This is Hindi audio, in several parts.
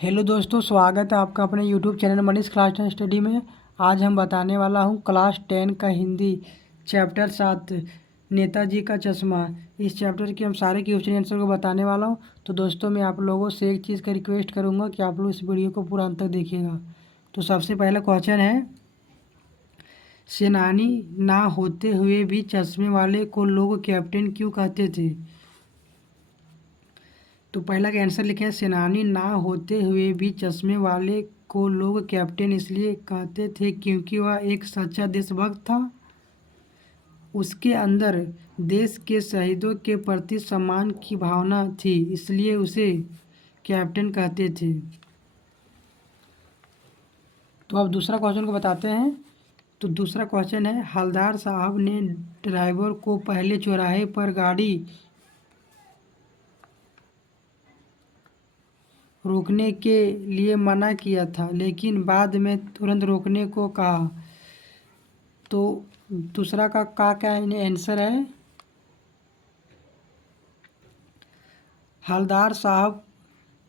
हेलो दोस्तों, स्वागत है आपका अपने YouTube channel Manish class 10 study में। आज हम बताने वाला हूँ क्लास 10 का हिंदी चैप्टर 7 नेताजी का चश्मा। इस चैप्टर के हम सारे क्वेश्चन आंसर को बताने वाला हूँ। तो दोस्तों, मैं आप लोगों से एक चीज़ का रिक्वेस्ट करूँगा कि आप लोग इस वीडियो को पूरा अंत तक देखिएगा। तो सबसे पहला क्वेश्चन है, सेनानी ना होते हुए भी चश्मे वाले को लोग कैप्टन क्यों कहते थे? तो पहला का आंसर लिखे हैं, सेनानी ना होते हुए भी चश्मे वाले को लोग कैप्टन इसलिए कहते थे क्योंकि वह एक सच्चा देशभक्त था। उसके अंदर देश के शहीदों के प्रति सम्मान की भावना थी, इसलिए उसे कैप्टन कहते थे। तो अब दूसरा क्वेश्चन को बताते हैं। तो दूसरा क्वेश्चन है, हवलदार साहब ने ड्राइवर को पहले चौराहे पर गाड़ी रोकने के लिए मना किया था, लेकिन बाद में तुरंत रोकने को कहा। तो दूसरा का क्या आंसर है? हवलदार साहब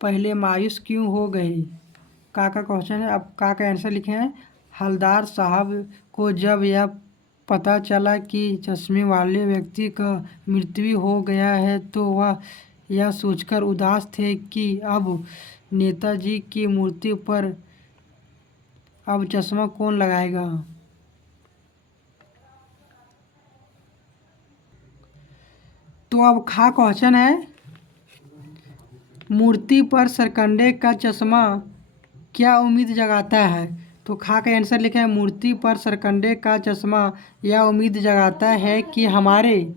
पहले मायूस क्यों हो गए? का क्वेश्चन है। अब का आंसर लिखे हैं, हवलदार साहब को जब यह पता चला कि चश्मे वाले व्यक्ति का मृत्यु हो गया है तो वह यह सोचकर उदास थे कि अब नेताजी की मूर्ति पर अब चश्मा कौन लगाएगा। तो अब खा क्वेश्चन है, मूर्ति पर सरकंडे का चश्मा क्या उम्मीद जगाता है? तो खा का आंसर लिखा है, मूर्ति पर सरकंडे का चश्मा यह उम्मीद जगाता है कि हमारे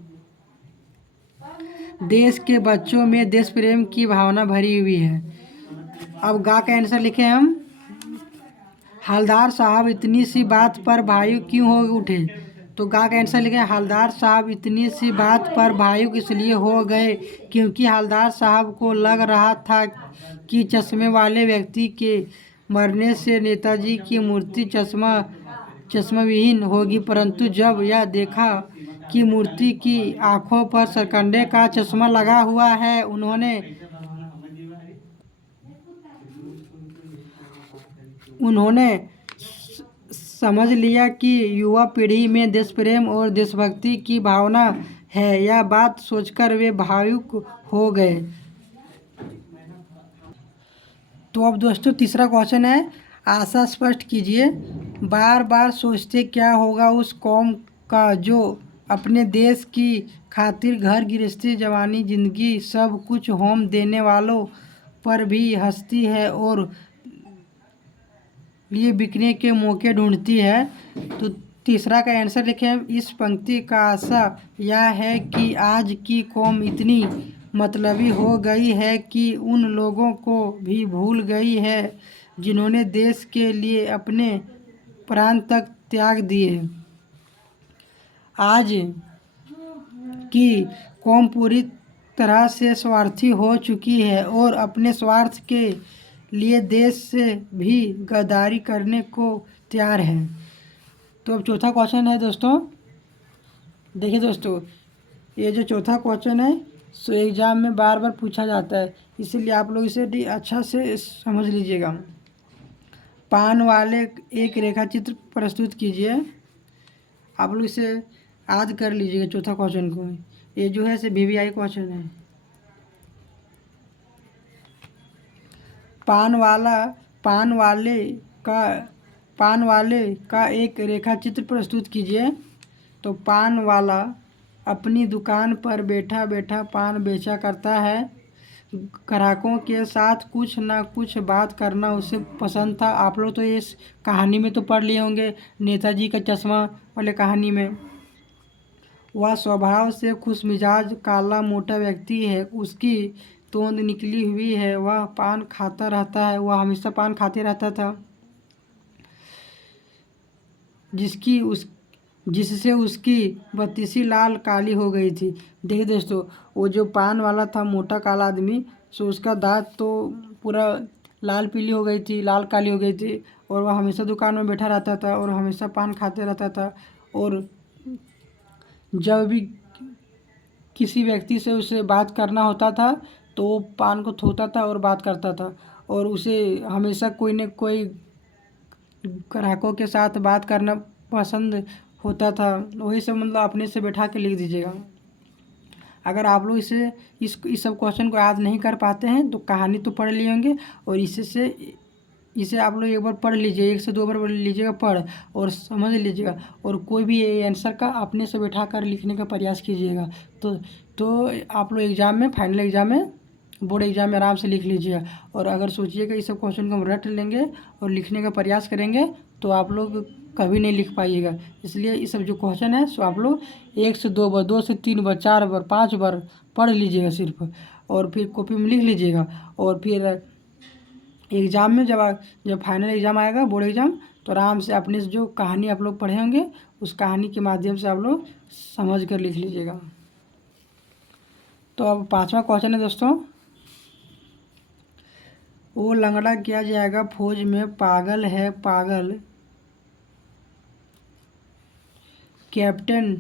देश के बच्चों में देश प्रेम की भावना भरी हुई है। अब गा का आंसर लिखे हम, हवलदार साहब इतनी सी बात पर भावुक क्यों हो उठे? तो गा का आंसर लिखे, हवलदार साहब इतनी सी बात पर भावुक इसलिए हो गए क्योंकि हवलदार साहब को लग रहा था कि चश्मे वाले व्यक्ति के मरने से नेताजी की मूर्ति चश्माविहीन होगी। परंतु जब यह देखा कि मूर्ति की आंखों पर सरकंडे का चश्मा लगा हुआ है, उन्होंने समझ लिया कि युवा पीढ़ी में देश प्रेम और देशभक्ति की भावना है। यह बात सोचकर वे भावुक हो गए। तो अब दोस्तों तीसरा क्वेश्चन है, आशा स्पष्ट कीजिए। बार बार सोचते क्या होगा उस कौम का जो अपने देश की खातिर घर गृहस्थी जवानी जिंदगी सब कुछ होम देने वालों पर भी हंसती है और लिए बिकने के मौके ढूंढती है। तो तीसरा का आंसर लिखें, इस पंक्ति का आशा यह है कि आज की कौम इतनी मतलबी हो गई है कि उन लोगों को भी भूल गई है जिन्होंने देश के लिए अपने प्राण तक त्याग दिए। आज की कौम पूरी तरह से स्वार्थी हो चुकी है और अपने स्वार्थ के लिए देश से भी गद्दारी करने को तैयार है। तो अब चौथा क्वेश्चन है दोस्तों, देखिए दोस्तों, ये जो चौथा क्वेश्चन है सो एग्ज़ाम में बार बार पूछा जाता है, इसीलिए आप लोग इसे अच्छा से समझ लीजिएगा। पान वाले एक रेखा चित्र प्रस्तुत कीजिए। आप लोग इसे याद कर लीजिएगा चौथा क्वेश्चन को। ये जो है VVI क्वेश्चन है। पान वाले का एक रेखा चित्र प्रस्तुत कीजिए। तो पान वाला अपनी दुकान पर बैठा बैठा पान बेचा करता है। ग्राहकों के साथ कुछ ना कुछ बात करना उसे पसंद था। आप लोग तो इस कहानी में तो पढ़ लिए होंगे, नेताजी का चश्मा वाले कहानी में। वह स्वभाव से खुशमिजाज काला मोटा व्यक्ति है, उसकी तोंद निकली हुई है, वह पान खाता रहता है, वह हमेशा पान खाते रहता था, जिससे उसकी बत्तीसी लाल काली हो गई थी। देखिए दोस्तों, वो जो पान वाला था मोटा काला आदमी, सो उसका दांत तो पूरा लाल पीली हो गई थी, लाल काली हो गई थी, और वह हमेशा दुकान में बैठा रहता था और हमेशा पान खाते रहता था। और जब भी किसी व्यक्ति से उसे बात करना होता था तो वो पान को थूकता था और बात करता था। और उसे हमेशा कोई न कोई ग्राहकों के साथ बात करना पसंद होता था। वही सब मतलब अपने से बैठा के लिख दीजिएगा। अगर आप लोग इस सब क्वेश्चन को याद नहीं कर पाते हैं तो कहानी तो पढ़ लिए होंगे, और इसे आप लोग एक बार पढ़ लीजिए, 1 से 2 बार पढ़ लीजिएगा, पढ़ और समझ लीजिएगा, और कोई भी आंसर का अपने से बैठा कर लिखने का प्रयास कीजिएगा। तो आप लोग एग्ज़ाम में, फाइनल एग्ज़ाम में, बोर्ड एग्ज़ाम में आराम से लिख लीजिएगा। और अगर सोचिएगा इस सब क्वेश्चन को हम रट लेंगे और लिखने का प्रयास करेंगे तो आप लोग कभी नहीं लिख पाइएगा। इसलिए ये सब जो क्वेश्चन है सो आप लोग 1 से 2 बार, 2 से 3 बार, 4 बार, 5 बार पढ़ लीजिएगा सिर्फ, और फिर कॉपी में लिख लीजिएगा। और फिर एग्ज़ाम में जब फाइनल एग्ज़ाम आएगा, बोर्ड एग्ज़ाम, तो आराम से अपने से जो कहानी आप लोग पढ़े होंगे उस कहानी के माध्यम से आप लोग समझ कर लिख लीजिएगा। तो अब 5वां क्वेश्चन है दोस्तों, वो लंगड़ा किया जाएगा फौज में, पागल है पागल, कैप्टन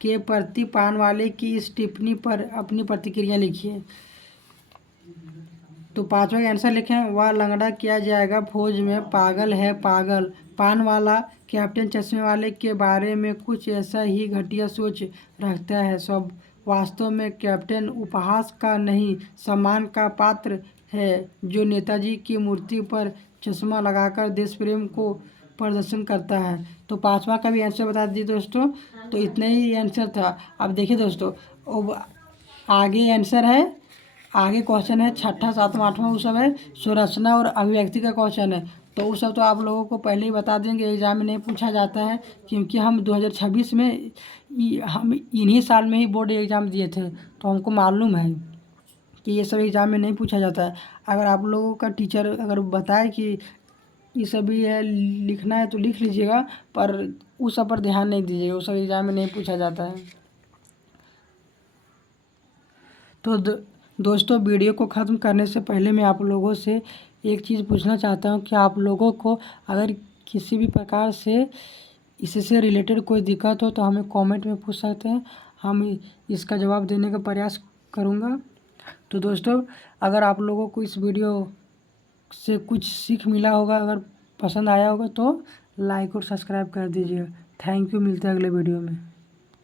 के प्रति पान वाले की इस टिप्पणी पर अपनी प्रतिक्रिया लिखिए। तो 5वां का आंसर लिखें, वह लंगड़ा किया जाएगा फौज में, पागल है पागल, पान वाला कैप्टन चश्मे वाले के बारे में कुछ ऐसा ही घटिया सोच रखता है। सब वास्तव में कैप्टन उपहास का नहीं, सम्मान का पात्र है, जो नेताजी की मूर्ति पर चश्मा लगाकर देश प्रेम को प्रदर्शन करता है। तो 5वां का भी आंसर बता दीजिए दोस्तों। तो इतना ही आंसर था। अब देखिए दोस्तों, अब आगे आंसर है, आगे क्वेश्चन है 6ठा, 7वां, 8वां, वो सब है संरचना और अभिव्यक्ति का क्वेश्चन है। तो वो सब तो आप लोगों को पहले ही बता देंगे, एग्जाम में नहीं पूछा जाता है, क्योंकि हम 2026 में हम इन्हीं साल में ही बोर्ड एग्ज़ाम दिए थे, तो हमको मालूम है कि ये सब एग्ज़ाम में नहीं पूछा जाता है। अगर आप लोगों का टीचर अगर बताए कि ये सब भी है लिखना है तो लिख लीजिएगा, पर उस सब पर ध्यान नहीं दीजिएगा, उस सब एग्ज़ाम में नहीं पूछा जाता है। तो दोस्तों, वीडियो को ख़त्म करने से पहले मैं आप लोगों से एक चीज़ पूछना चाहता हूँ कि आप लोगों को अगर किसी भी प्रकार से इससे रिलेटेड कोई दिक्कत हो तो हमें कमेंट में पूछ सकते हैं, हम इसका जवाब देने का प्रयास करूँगा। तो दोस्तों, अगर आप लोगों को इस वीडियो से कुछ सीख मिला होगा, अगर पसंद आया होगा तो लाइक और सब्सक्राइब कर दीजिए। थैंक यू, मिलते हैं अगले वीडियो में।